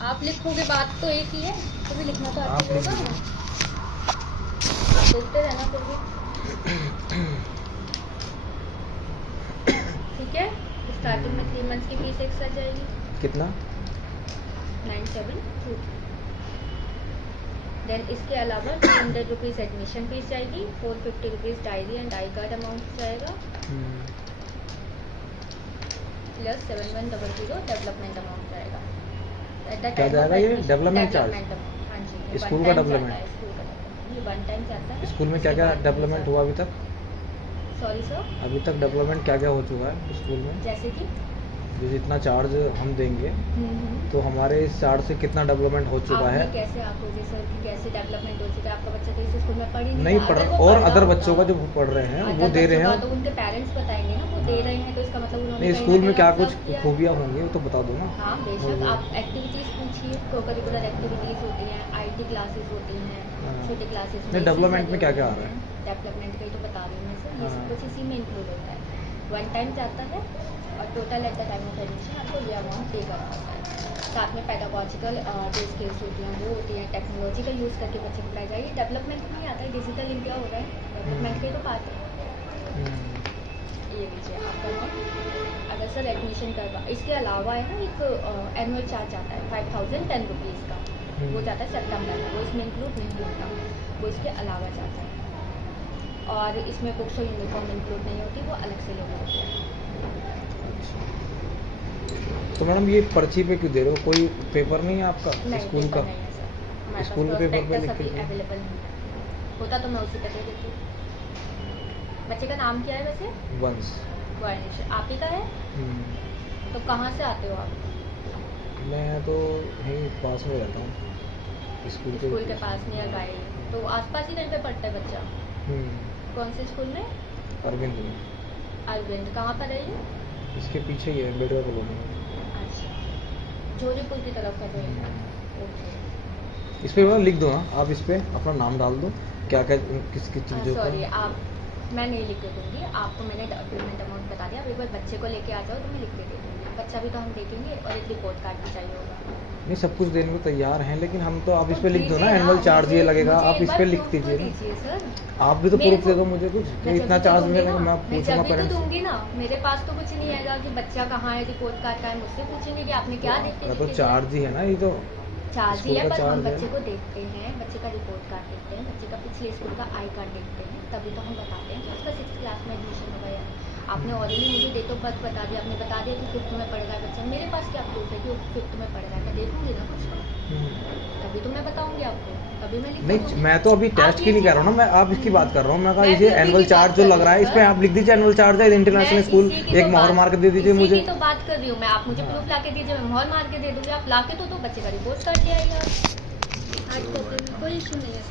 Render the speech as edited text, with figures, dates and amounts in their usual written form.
आप लिखोगे, बात तो एक ही है, तो भी लिखना तो आप आपको लिख होगा। दीजिए। आप देखते रहना फिर भी। ठीक है, स्टार्टिंग में 3 मंथ्स की फीस एक्स्ट्रा जाएगी, कितना? 972। देन इसके अलावा 200 रुपीज़ एडमिशन फीस जाएगी, 450 rupees diary and I card amount जाएगा, प्लस 7100 डेवलपमेंट अमाउंट जाएगा। एट द क्या टाइम जाएगा ऑफ ये? Admission development charge? डेवलपमेंट, हाँ जी, ये स्कूल वन का टाइम डेवलपमेंट? जाता है, स्कूल का डेवलपमेंट, ये वन टाइम जाता है। स्कूल में क्या क्या डेवलपमेंट हुआ अभी तक? सॉरी सर, अभी तक डेवलपमेंट क्या क्या हो चुका है स्कूल में? जैसे कि जो जितना चार्ज हम देंगे तो हमारे इस चार्ज से कितना डेवलपमेंट हो चुका है? आपने कैसे आकोगे सर कि कैसे डेवलपमेंट हो चुका है? आपका बच्चा तो इस स्कूल में पढ़ ही नहीं रहा। पढ़ अगर रहा, वो और पढ़ रहा अदर होता, बच्चों का जो पढ़ रहे हैं अदर वो दे रहे बच्चों का हैं। तो उनके पेरेंट्स बताएंगे ना, वो दे रहे हैं तो इसका मतलब उन्होंने नहीं, कहीं स्कूल ना में कहीं क्या ऑब्जर्व कुछ किया है। खूबियाँ होंगी वो तो बता दो ना। हाँ बेशक, आप एक्टिविटीज़ पूछिए, को करिकुलर एक्टिविटीज़ होती हैं, आईटी क्लासेस होती हैं, छोटे क्लासेस नहीं, डेवलपमेंट में क्या क्या आ रहा है? डेवलपमेंट का ही तो बता रही हूँ मैं सर, ये सब हाँ। कुछ इसी में इंक्लूड होता है। वन टाइम जाता है और total at the time of admission आपको ये अमाउंट पे करना होता है। साथ में पेडागॉजिकल जो स्किल्स होती हैं वो होती हैं, टेक्नोलॉजी का यूज़ करके बच्चे को पढ़ाया जाए। डेवलपमेंट में नहीं आता है, डिजिटल इंडिया हो रहा है, डेवलपमेंट के तो पार्ट है। ये लीजिए आपका लोन। अगर सर एडमिशन करवा, इसके अलावा है ना एक एनुअल चार्ज आता है 5010 रुपीज़ का, वो जाता है सितंबर में, वो इसमें इंक्लूड नहीं होता, वो इसके अलावा जाता है। और इसमें बुक्स और यूनिफॉर्म इंक्लूड नहीं होती, वो अलग से लेना होता है। तो मैडम ये पर्ची पे क्यों दे रहे हो? कोई पेपर नहीं है आपका नहीं, स्कूल पेपर का? नहीं है सर, हमारे पास स्कूल के पेपर पे प्रोस्पेक्टस लिख के अभी दो। अवेलेबल नहीं है, होता तो मैं उसी पे दे देती। बच्चे का नाम क्या है वैसे? वंश। वंश। आप ही का है? तो कहाँ से आते हो आप? मैं तो यहीं पास में रहता हूँ, स्कूल के पास में या गाइड, तो आसपास ही कहीं पे पढ़ता है बच्चा? कौन से स्कूल में? अरविंद में। अरविंद कहाँ पर है ये? इसके पीछे ही है, बेडवा कॉलोनी। अच्छा, जोधपुर की तरफ है तो ये। ओके, इस पे लिख दो ना आप, इस पे अपना नाम डाल दो, क्या क्या किस किस चीज़ों का। सॉरी, आप, मैं नहीं लिख के दूँगी आपको, मैंने पेमेंट अमाउंट बता दिया। अब एक बार बच्चे को लेके आ जाओ तो मैं लिख के दे दूँगी। बच्चा भी तो हम देखेंगे और एक रिपोर्ट कार्ड भी चाहिए होगा। नहीं, सब कुछ देने को तैयार हैं, लेकिन हम तो आप इस तो पे लिख दो ना, दीजिए एनुअल चार्ज ये मुझे- लगेगा, मुझे आप एक इस बार पे लिख proof तो दीजिए ना। दीजिए सर। आप भी तो मेरे प्रूफ दे को- दो मुझे कुछ, मैं कि इतना जब भी तो चार्ज दूंगी मिलेगा, ना, मैं मैं पूछूंगा जब भी तो पेरेंट्स से। दूंगी ना, मेरे पास तो कुछ नहीं आएगा कि बच्चा कहाँ है, रिपोर्ट कार्ड का है, मुझसे पूछेंगे कि आपने क्या देते तो चार्ज ही है ना ये तो। चार्ज ही स्कूल है, का पर हम चार्ज है। बच्चे को देखते हैं, बच्चे का रिपोर्ट कार्ड देखते हैं, बच्चे का पिछले स्कूल का आई कार्ड देखते हैं, तभी तो हम बताते हैं कि उसका 6th क्लास में एडमिशन हो गया है। आपने ऑलरेडी मुझे डेट ऑफ बर्थ बता दिया, आपने बता दिया कि 5th में पढ़ रहा है बच्चा, मेरे पास क्या प्रूफ है कि वो 5th में पढ़ रहा है? मैं देखूंगी ना कुछ तो, तभी तो मैं बताऊंगी आपको, तभी मैं लिख नहीं, दूंगी। मैं तो अभी टेस्ट की नहीं कर रहा हूँ ना, मैं आप इसकी बात कर रहा हूँ। मैं कहा ये एनुअल चार्ज जो लग रहा है, इस पे आप लिख दीजिए एनुअल चार्ज है इंटरनेशनल स्कूल, एक मोहर मार के दे दीजिए मुझे। इसी की तो बात कर रही हूँ मैं, आप मुझे प्रूफ ला के दीजिए, मैं मोहर मार के दे दूंगी। आप ला के तो बच्चे का रिपोर्ट कार्ड ले आइएगा। आज कोई इशू नहीं है सर।